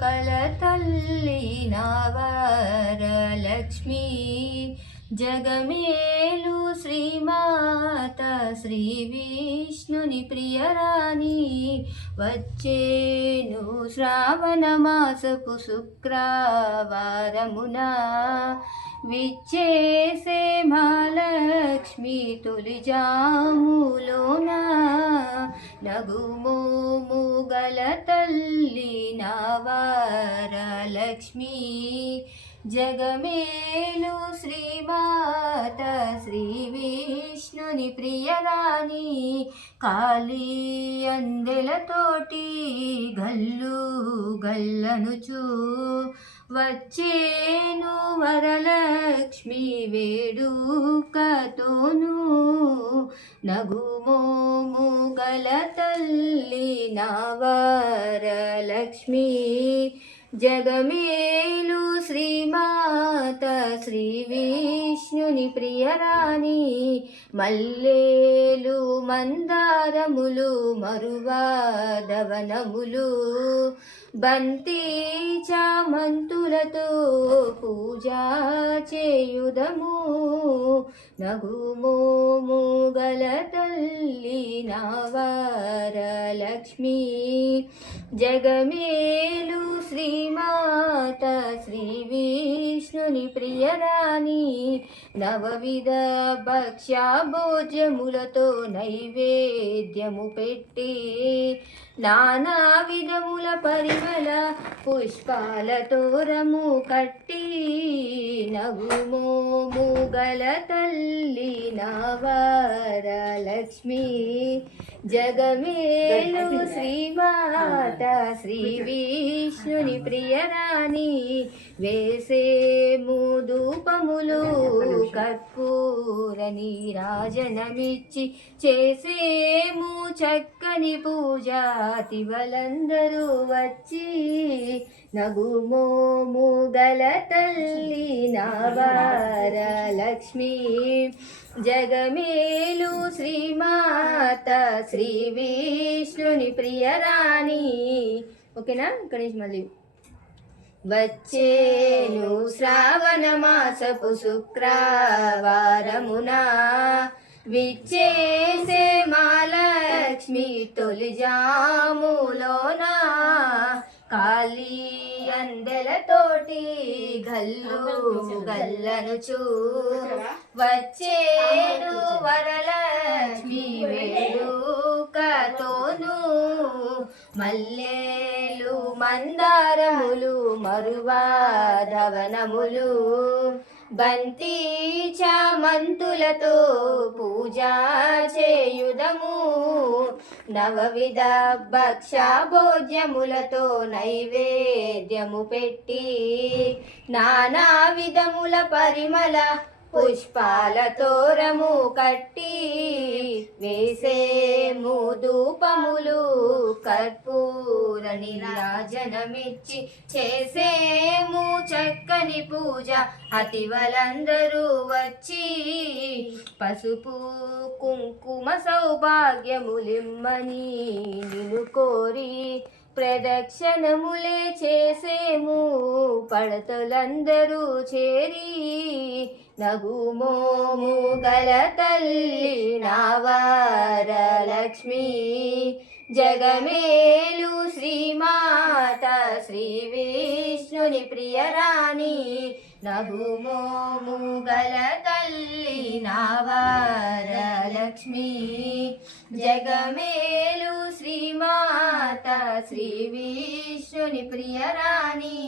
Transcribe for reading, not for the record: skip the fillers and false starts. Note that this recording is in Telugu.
కలతల్లి నా వరలక్ష్మి జగమేలు శ్రీమాత శ్రీ విష్ణుని ప్రియరాణి వచ్చేను శ్రావణ మాసపు శుక్రవారమున విచ్చేసే మహాలక్ష్మి తొలి జాములోన నగుమోము గల తల్లి నా వరలక్ష్మి జగమేలు శ్రీమాత శ్రీ విష్ణుని ప్రియరాణి కాళీ అందెలతోటి గల్లు గల్లనుచు వచ్చేను వరలక్ష్మి వేడుకతోను నగుమోము గల తల్లి నా వరలక్ష్మి జగమేలు శ్రీమాత శ్రీ విష్ణుని ప్రియరాణి మల్లేలు మందారములు మరువాదవనములు బంతి చామంతులతో పూజా చేయుదము నగుమోము గల తల్లి నా వరలక్ష్మి జగమేలు శ్రీమాత శ్రీ విష్ణుని ప్రియరాణి నవవిధ భక్ష్యభోజ్యములతో నైవేద్యము పెట్టి నానా విధముల పరిమళ పుష్పాలతోరము కట్టి నగుమోము గల తల్లి నా వరలక్ష్మి జగమేలు శ్రీమాత శ్రీ విష్ణుని ప్రియరాణి వేసేము ధూపములు కర్పూర నీరాజనమిచ్చి చేసేము చక్కని పూజ తివలందరూ వచ్చి నగుమోము గల తల్లి నా వరలక్ష్మి జగమేలు శ్రీమాత శ్రీ విష్ణుని ప్రియరాణి. ఓకేనా? ఇక్కడ నుంచి మళ్ళీ వచ్చేను శ్రావణ మాసపు శుక్రవారమున విచ్చేసే మహాలక్ష్మి తొలి జాములోన కాళీ అందెలతోటి గల్లు గల్లనుచు వచ్చేను వరలక్ష్మి వేడుకతోను మల్లేలు మందారములు మరువాధవనములు బంతి చామంతులతో పూజా చేయుదము నవవిధ భక్ష్యభోజ్యములతో నైవేద్యము పెట్టి నానా విధముల పరిమళ పుష్పాలతోరము కట్టి వేసేము ధూపములు కర్పూర నీరాజనమిచ్చి చేసేము చక్కని పూజ అతివలందరూ వచ్చి పసుపు కుంకుమ సౌభాగ్యములిమ్మని నిన్ను కోరి ప్రదక్షిణములే చేసేము పడతలందరూ చేరి నగుమోము గల తల్లి నా వరలక్ష్మి జగమేలు శ్రీమాత శ్రీ విష్ణుని ప్రియరాణి నగుమోము గల తల్లి నా వరలక్ష్మి జగమేలు శ్రీమాత శ్రీ విష్ణుని ప్రియరాణి.